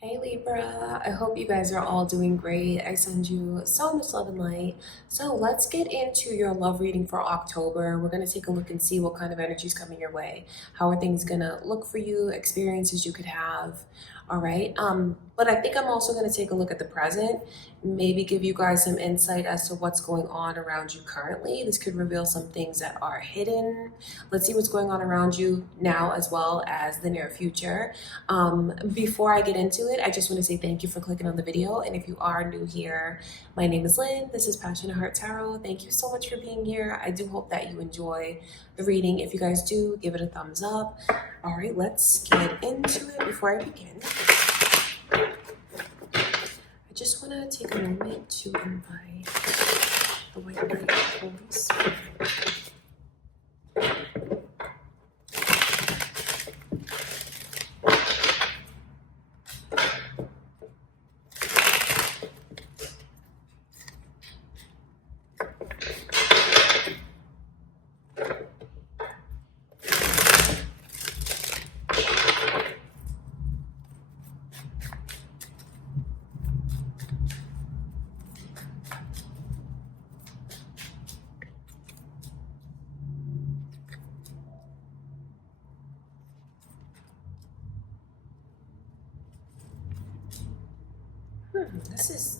Hey Libra, I hope you guys are all doing great. I send you so much love and light. So let's get into your love reading for October. We're going to take a look and see what kind of energy is coming your way. How are things going to look for you, experiences you could have. All right. But I think I'm also going to take a look at the present, maybe give you guys some insight as to what's going on around you currently. This could reveal some things that are hidden. Let's see what's going on around you now as well as the near future. Before I get into it, I just want to say thank you for clicking on the video. And if you are new here, my name is Lynn. This is Passionate Heart Tarot. Thank you so much for being here. I do hope that you enjoy the reading. If you guys do, give it a thumbs up. All right, let's get into it. Before I begin, I just want to take a moment to invite the white light of the Holy Spirit.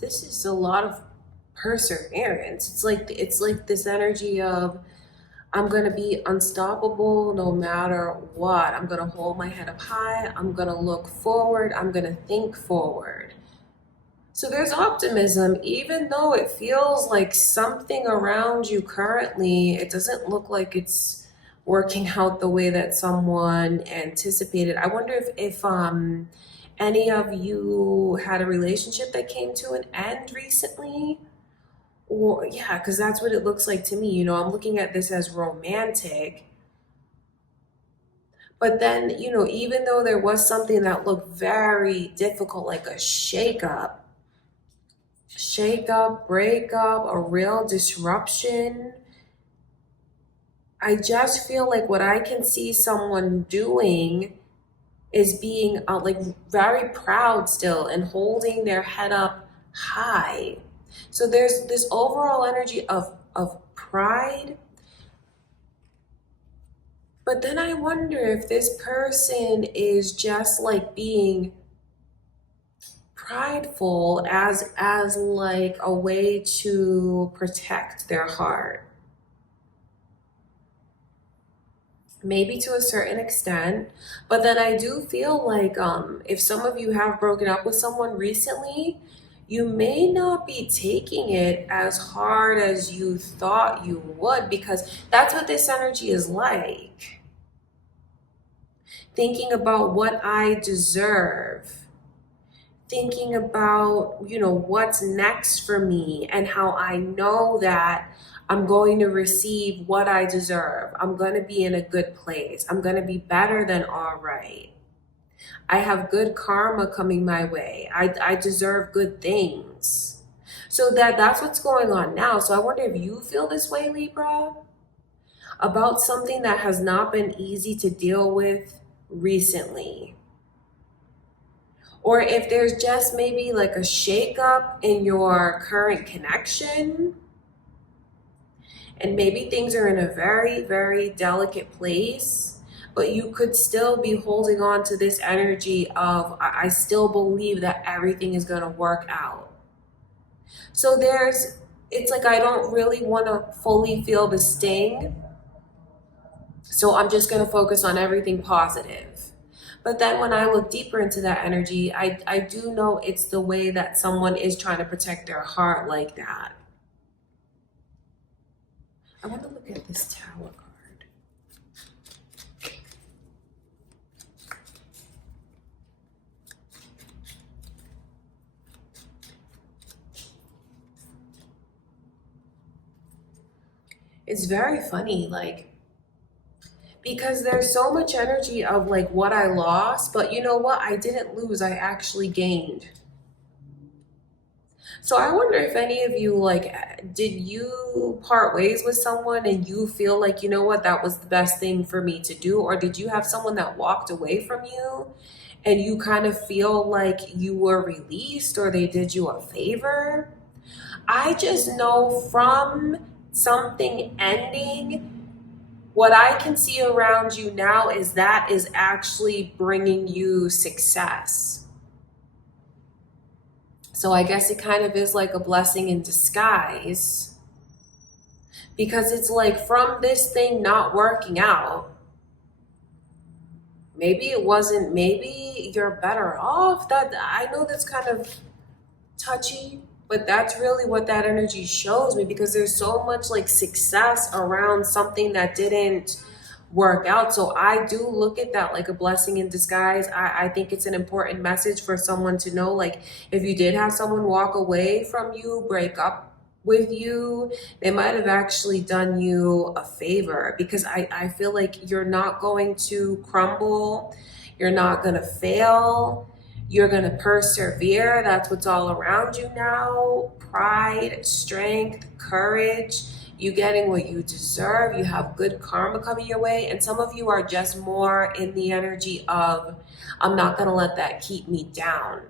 This is a lot of perseverance. It's like this energy of I'm gonna be unstoppable no matter what. I'm gonna hold my head up high. I'm gonna look forward. I'm gonna think forward. So there's optimism, even though it feels like something around you currently, it doesn't look like it's working out the way that someone anticipated. I wonder if any of you had a relationship that came to an end recently. Or yeah, because that's what it looks like to me. I'm looking at this as romantic. But then, even though there was something that looked very difficult, like a breakup, a real disruption, I just feel like what I can see someone doing is being like very proud still and holding their head up high. So there's this overall energy of pride. But then I wonder if this person is just like being prideful as like a way to protect their heart. Maybe to a certain extent, but then I do feel like if some of you have broken up with someone recently, you may not be taking it as hard as you thought you would, because that's what this energy is like. Thinking about what I deserve, thinking about, what's next for me and how I know that I'm going to receive what I deserve. I'm going to be in a good place. I'm going to be better than all right. I have good karma coming my way. I deserve good things. So that's what's going on now. So I wonder if you feel this way, Libra, about something that has not been easy to deal with recently. Or if there's just maybe like a shakeup in your current connection, and maybe things are in a very, very delicate place, but you could still be holding on to this energy of, I still believe that everything is going to work out. So it's like I don't really want to fully feel the sting. So I'm just going to focus on everything positive. But then when I look deeper into that energy, I do know it's the way that someone is trying to protect their heart like that. I want to look at this Tower card. It's very funny, like, because there's so much energy of like what I lost, but you know what? I didn't lose, I actually gained. So I wonder if any of you, like, did you part ways with someone and you feel like, that was the best thing for me to do? Or did you have someone that walked away from you and you kind of feel like you were released or they did you a favor. I just know from something ending, what I can see around you now is that is actually bringing you success. So I guess it kind of is like a blessing in disguise, because it's like from this thing not working out, maybe it wasn't, maybe you're better off. That, I know that's kind of touchy, but that's really what that energy shows me, because there's so much like success around something that didn't work out. So I do look at that like a blessing in disguise. I think it's an important message for someone to know, like if you did have someone walk away from you, break up with you, they might have actually done you a favor, because I feel like you're not going to crumble, you're not going to fail, you're going to persevere. That's what's all around you now. Pride, strength, courage. You getting what you deserve. You have good karma coming your way. And some of you are just more in the energy of, I'm not going to let that keep me down.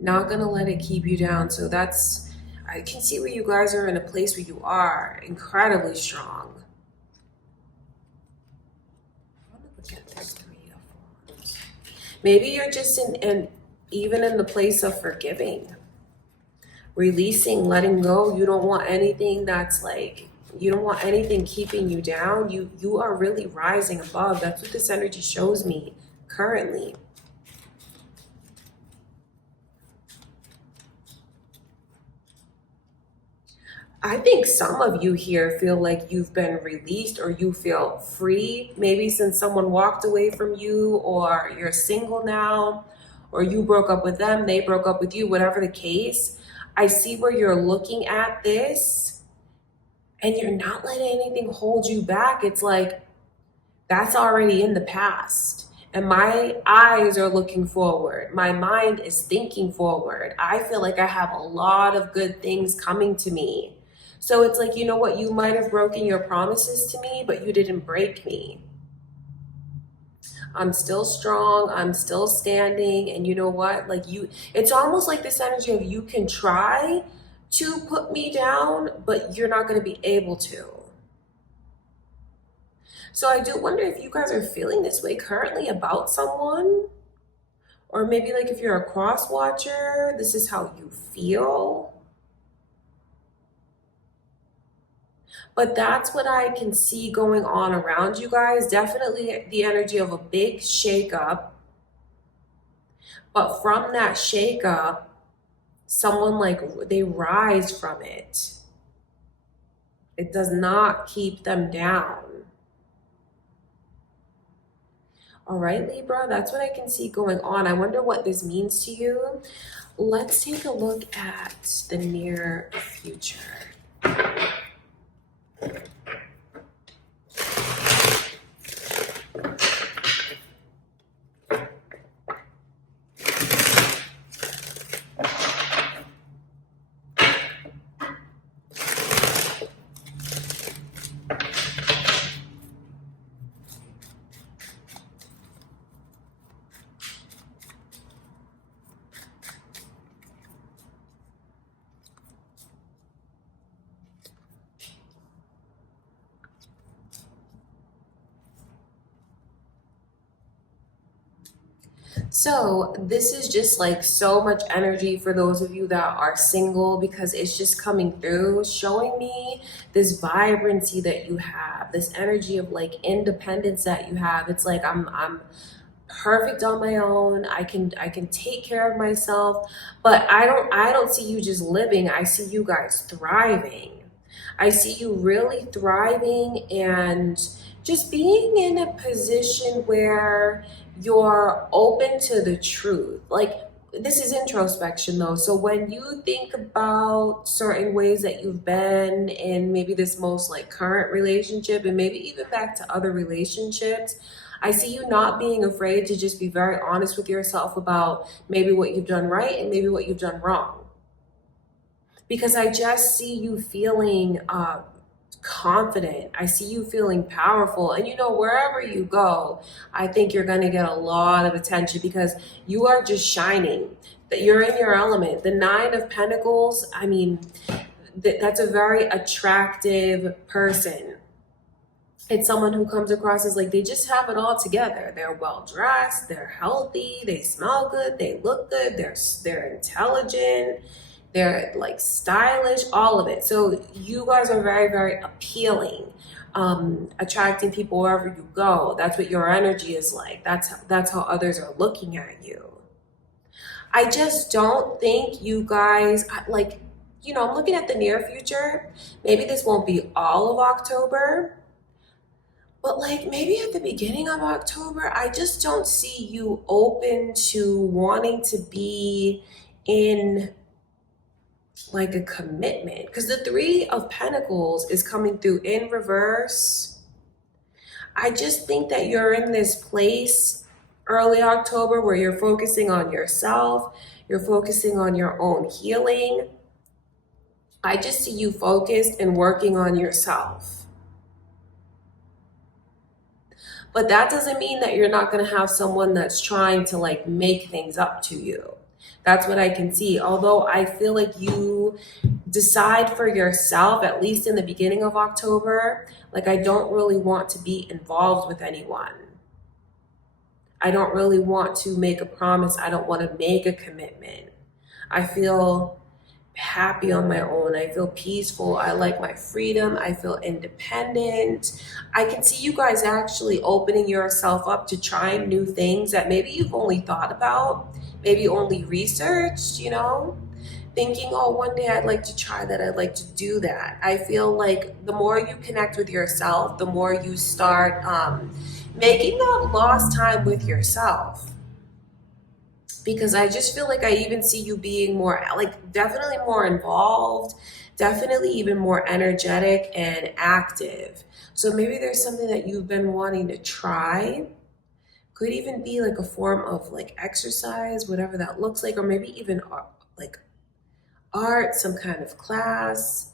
Not going to let it keep you down. So that's, I can see where you guys are in a place where you are incredibly strong. Maybe you're just even in the place of forgiving, releasing, letting go. You don't want anything that's like, you don't want anything keeping you down. You are really rising above. That's what this energy shows me currently. I think some of you here feel like you've been released, or you feel free, maybe since someone walked away from you, or you're single now, or you broke up with them, they broke up with you, whatever the case. I see where you're looking at this and you're not letting anything hold you back. It's like, that's already in the past. And my eyes are looking forward. My mind is thinking forward. I feel like I have a lot of good things coming to me. So it's like, you know what? You might have broken your promises to me, but you didn't break me. I'm still strong. I'm still standing. And you know what? Like it's almost like this energy of, you can try to put me down, but you're not going to be able to. So I do wonder if you guys are feeling this way currently about someone, or maybe like if you're a cross watcher, this is how you feel. But that's what I can see going on around you guys. Definitely the energy of a big shakeup. But from that shakeup, someone like, they rise from it. It does not keep them down. All right, Libra, that's what I can see going on. I wonder what this means to you. Let's take a look at the near future. So this is just like so much energy for those of you that are single, because it's just coming through, showing me this vibrancy that you have, this energy of like independence that you have. It's like, I'm perfect on my own. I can take care of myself, but I don't see you just living. I see you guys thriving. I see you really thriving and just being in a position where you're open to the truth. Like, this is introspection though. So when you think about certain ways that you've been in maybe this most like current relationship, and maybe even back to other relationships, I see you not being afraid to just be very honest with yourself about maybe what you've done right and maybe what you've done wrong. Because I just see you feeling confident. I see you feeling powerful. And you know, wherever you go, I think you're going to get a lot of attention because you are just shining. That you're in your element. The Nine of Pentacles, I mean, that's a very attractive person. It's someone who comes across as like they just have it all together. They're well dressed, they're healthy, they smell good, they look good, they're intelligent, they're like stylish, all of it. So you guys are very, very appealing, attracting people wherever you go. That's what your energy is like. That's how others are looking at you. I just don't think you guys like, you know, I'm looking at the near future. Maybe this won't be all of October, but like maybe at the beginning of October, I just don't see you open to wanting to be in like a commitment. Because the Three of Pentacles is coming through in reverse. I just think that you're in this place early October where you're focusing on yourself, you're focusing on your own healing. I just see you focused and working on yourself. But that doesn't mean that you're not going to have someone that's trying to like make things up to you. That's what I can see. Although I feel like you decide for yourself, at least in the beginning of October, like I don't really want to be involved with anyone. I don't really want to make a promise. I don't want to make a commitment. I feel happy on my own. I feel peaceful. I like my freedom. I feel independent. I can see you guys actually opening yourself up to trying new things that maybe you've only thought about, maybe only researched, you know, thinking, oh, one day I'd like to try that. I'd like to do that. I feel like the more you connect with yourself, the more you start making that lost time with yourself. Because I just feel like I even see you being more, like definitely more involved, definitely even more energetic and active. So maybe there's something that you've been wanting to try. Could even be like a form of like exercise, whatever that looks like, or maybe even like art, some kind of class.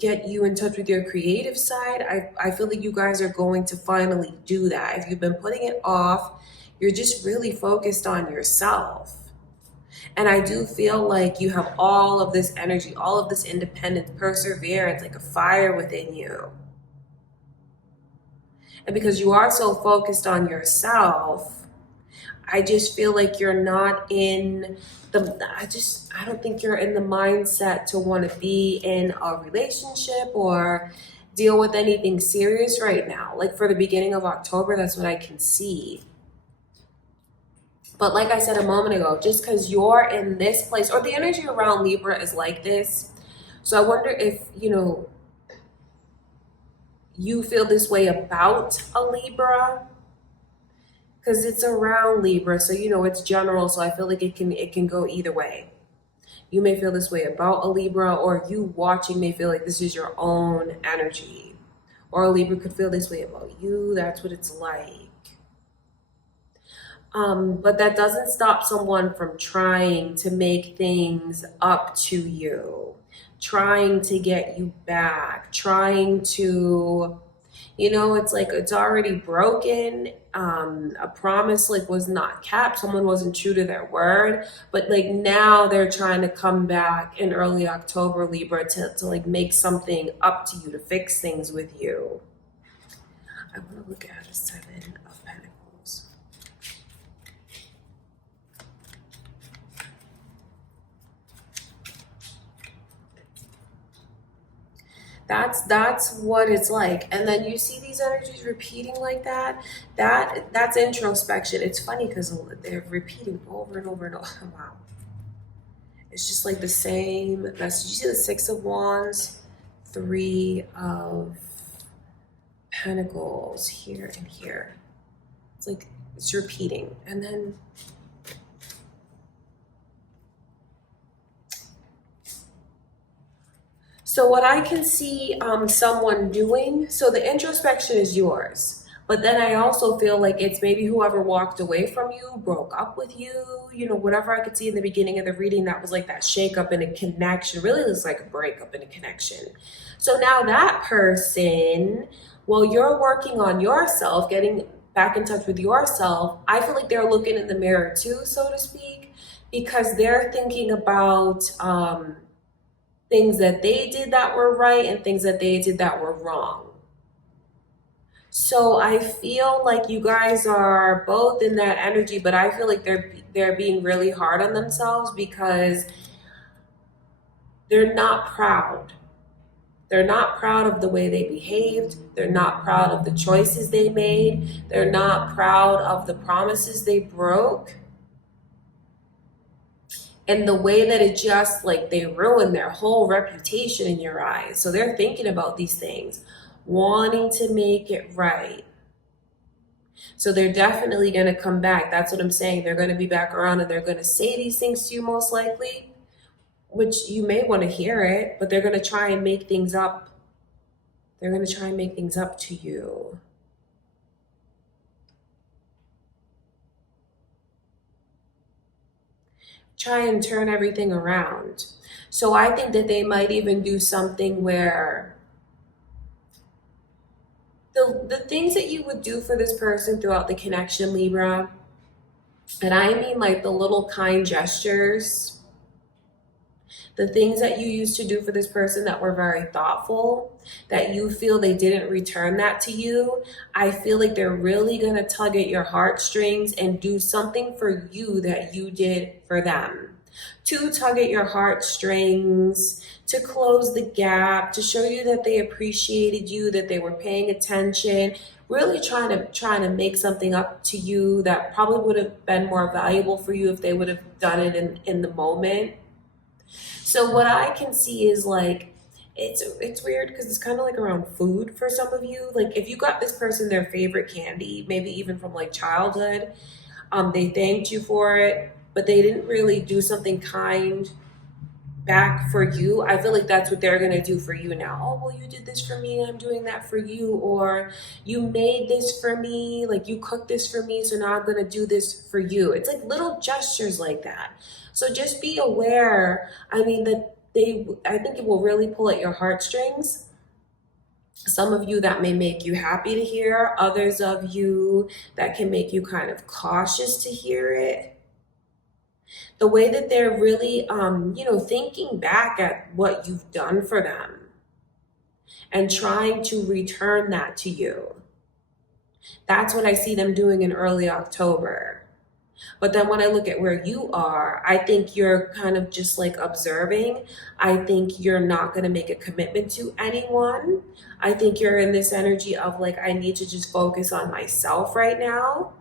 Get you in touch with your creative side. I feel like you guys are going to finally do that. If you've been putting it off, you're just really focused on yourself. And I do feel like you have all of this energy, all of this independence, perseverance, like a fire within you. And because you are so focused on yourself, I just feel like you're not in I don't think you're in the mindset to want to be in a relationship or deal with anything serious right now. Like for the beginning of October, that's what I can see. But like I said a moment ago, just because you're in this place, or the energy around Libra is like this. So I wonder if, you know, you feel this way about a Libra, because it's around Libra. So, you know, it's general. So I feel like it can go either way. You may feel this way about a Libra, or you watching may feel like this is your own energy. Or a Libra could feel this way about you. That's what it's like. But that doesn't stop someone from trying to make things up to you, trying to get you back, trying to, you know, it's like it's already broken. A promise like was not kept. Someone wasn't true to their word, but like now they're trying to come back in early October, Libra, to like make something up to you, to fix things with you. I want to look at a Seven of Pentacles. That's what it's like. And then you see these energies repeating like that. That's introspection. It's funny because they're repeating over and over and over. Wow. It's just like the same message. You see the Six of Wands, Three of Pentacles here and here. It's like it's repeating. And then so what I can see someone doing, so the introspection is yours. But then I also feel like it's maybe whoever walked away from you, broke up with you, you know, whatever I could see in the beginning of the reading, that was like that shakeup in a connection. Really looks like a breakup in a connection. So now that person, while you're working on yourself, getting back in touch with yourself, I feel like they're looking in the mirror too, so to speak, because they're thinking about things that they did that were right and things that they did that were wrong. So I feel like you guys are both in that energy, but I feel like they're being really hard on themselves because they're not proud. They're not proud of the way they behaved. They're not proud of the choices they made. They're not proud of the promises they broke. And the way that it just like they ruined their whole reputation in your eyes. So they're thinking about these things, wanting to make it right. So they're definitely going to come back. That's what I'm saying. They're going to be back around and they're going to say these things to you most likely, which you may want to hear it, but they're going to try and make things up. They're going to try and make things up to you. Try and turn everything around. So I think that they might even do something where the things that you would do for this person throughout the connection, Libra, and I mean like the little kind gestures, the things that you used to do for this person that were very thoughtful, that you feel they didn't return that to you, I feel like they're really going to tug at your heartstrings and do something for you that you did for them. To tug at your heartstrings, to close the gap, to show you that they appreciated you, that they were paying attention, really trying to make something up to you that probably would have been more valuable for you if they would have done it in the moment. So what I can see is like, it's weird because it's kind of like around food for some of you. Like if you got this person their favorite candy, maybe even from like childhood, they thanked you for it, but they didn't really do something kind back for you. I feel like that's what they're going to do for you now. Oh, well, you did this for me, I'm doing that for you. Or you made this for me, like you cooked this for me, so now I'm going to do this for you. It's like little gestures like that. So just be aware. I mean, that I think it will really pull at your heartstrings. Some of you that may make you happy to hear, others of you that can make you kind of cautious to hear it. The way that they're really, thinking back at what you've done for them and trying to return that to you. That's what I see them doing in early October. But then when I look at where you are, I think you're kind of just like observing. I think you're not going to make a commitment to anyone. I think you're in this energy of like, I need to just focus on myself right now.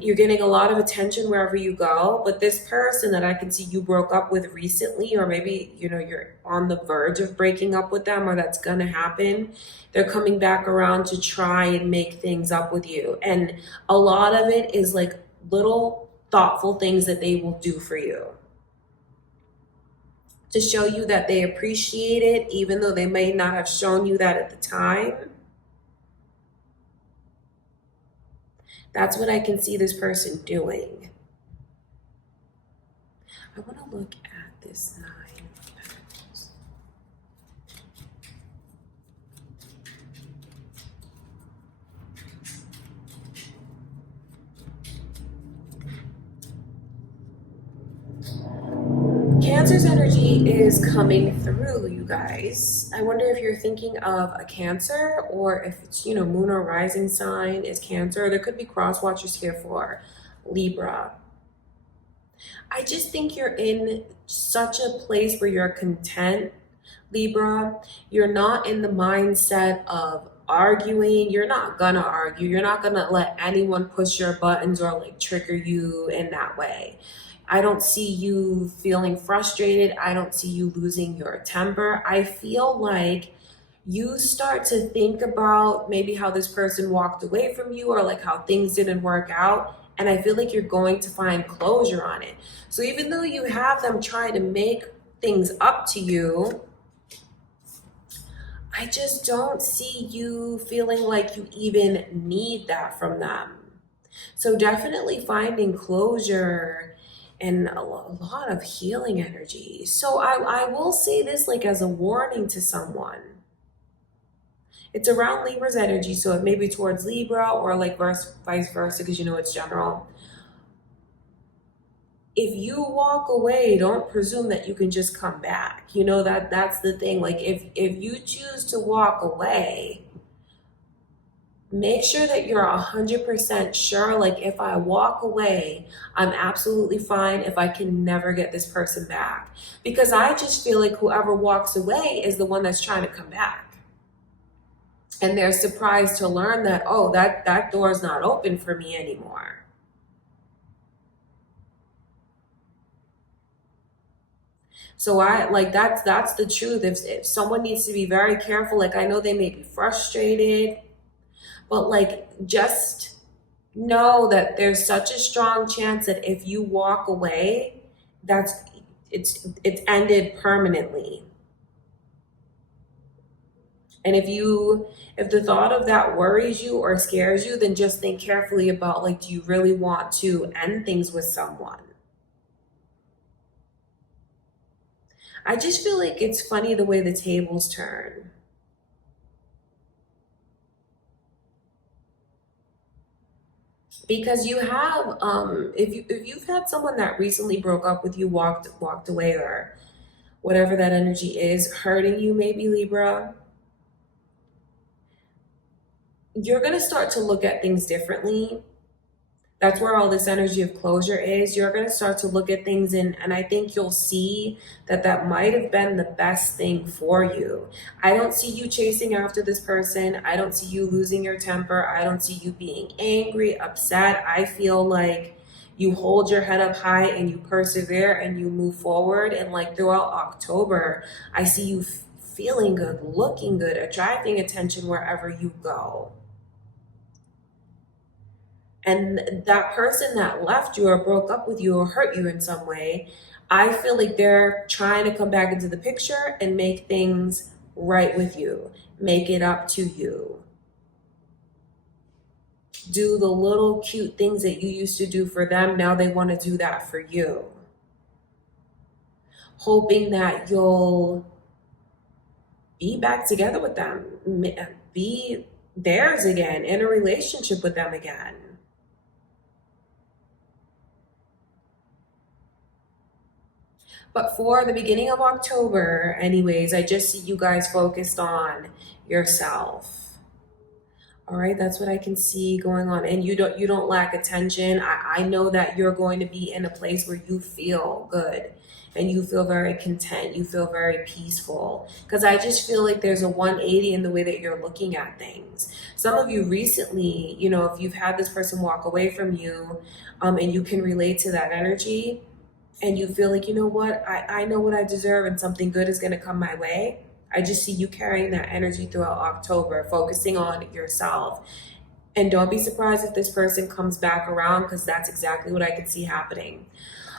You're getting a lot of attention wherever you go, but this person that I can see you broke up with recently, or maybe, you're on the verge of breaking up with them, or that's going to happen. They're coming back around to try and make things up with you. And a lot of it is like little thoughtful things that they will do for you to show you that they appreciate it, even though they may not have shown you that at the time. That's what I can see this person doing. I want to look at this 9 of Pentacles. Cancer's energy is coming through, you guys. I wonder if you're thinking of a Cancer, or if it's, moon or rising sign is Cancer. There could be cross watchers here for Libra. I just think you're in such a place where you're content, Libra. You're not in the mindset of arguing. You're not gonna argue. You're not gonna let anyone push your buttons or like trigger you in that way. I don't see you feeling frustrated. I don't see you losing your temper. I feel like you start to think about maybe how this person walked away from you, or like how things didn't work out. And I feel like you're going to find closure on it. So even though you have them trying to make things up to you, I just don't see you feeling like you even need that from them. So definitely finding closure and a lot of healing energy. So I will say this like as a warning to someone. It's around Libra's energy, so it may be towards Libra or like vice versa, because you know it's general. If you walk away, don't presume that you can just come back. You know, that's the thing. Like if you choose to walk away, make sure that you're 100% sure. Like if I walk away, I'm absolutely fine if I can never get this person back. Because I just feel like whoever walks away is the one that's trying to come back. And they're surprised to learn that, oh, that door is not open for me anymore. So I like that's the truth. If someone needs to be very careful, like I know they may be frustrated, but like just know that there's such a strong chance that if you walk away, that's it's ended permanently. And if the thought of that worries you or scares you, then just think carefully about like, do you really want to end things with someone? I just feel like it's funny the way the tables turn. Because you have if you've had someone that recently broke up with you, walked away, or whatever that energy is, hurting you, maybe Libra, you're going to start to look at things differently. That's where all this energy of closure is. You're going to start to look at things, and I think you'll see that might have been the best thing for you. I don't see you chasing after this person. I don't see you losing your temper. I don't see you being angry, upset. I feel like you hold your head up high and you persevere and you move forward. And like throughout October, I see you feeling good, looking good, attracting attention wherever you go. And that person that left you or broke up with you or hurt you in some way, I feel like they're trying to come back into the picture and make things right with you, make it up to you. Do the little cute things that you used to do for them. Now they want to do that for you. Hoping that you'll be back together with them, be theirs again, in a relationship with them again. But for the beginning of October, anyways, I just see you guys focused on yourself. All right, that's what I can see going on. And you don't lack attention. I know that you're going to be in a place where you feel good and you feel very content. You feel very peaceful. Because I just feel like there's a 180 in the way that you're looking at things. Some of you recently, you know, if you've had this person walk away from you, and you can relate to that energy, and you feel like, you know what, I know what I deserve and something good is going to come my way. I just see you carrying that energy throughout October, focusing on yourself. And don't be surprised if this person comes back around, because that's exactly what I could see happening.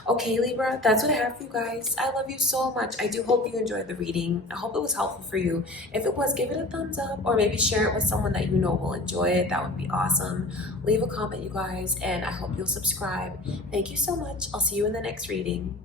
Okay, Libra, that's what I have for you guys. I love you so much. I do hope you enjoyed the reading. I hope it was helpful for you. If it was, give it a thumbs up, or maybe share it with someone that you know will enjoy it. That would be awesome. Leave a comment, you guys, and I hope you'll subscribe. Thank you so much. I'll see you in the next reading.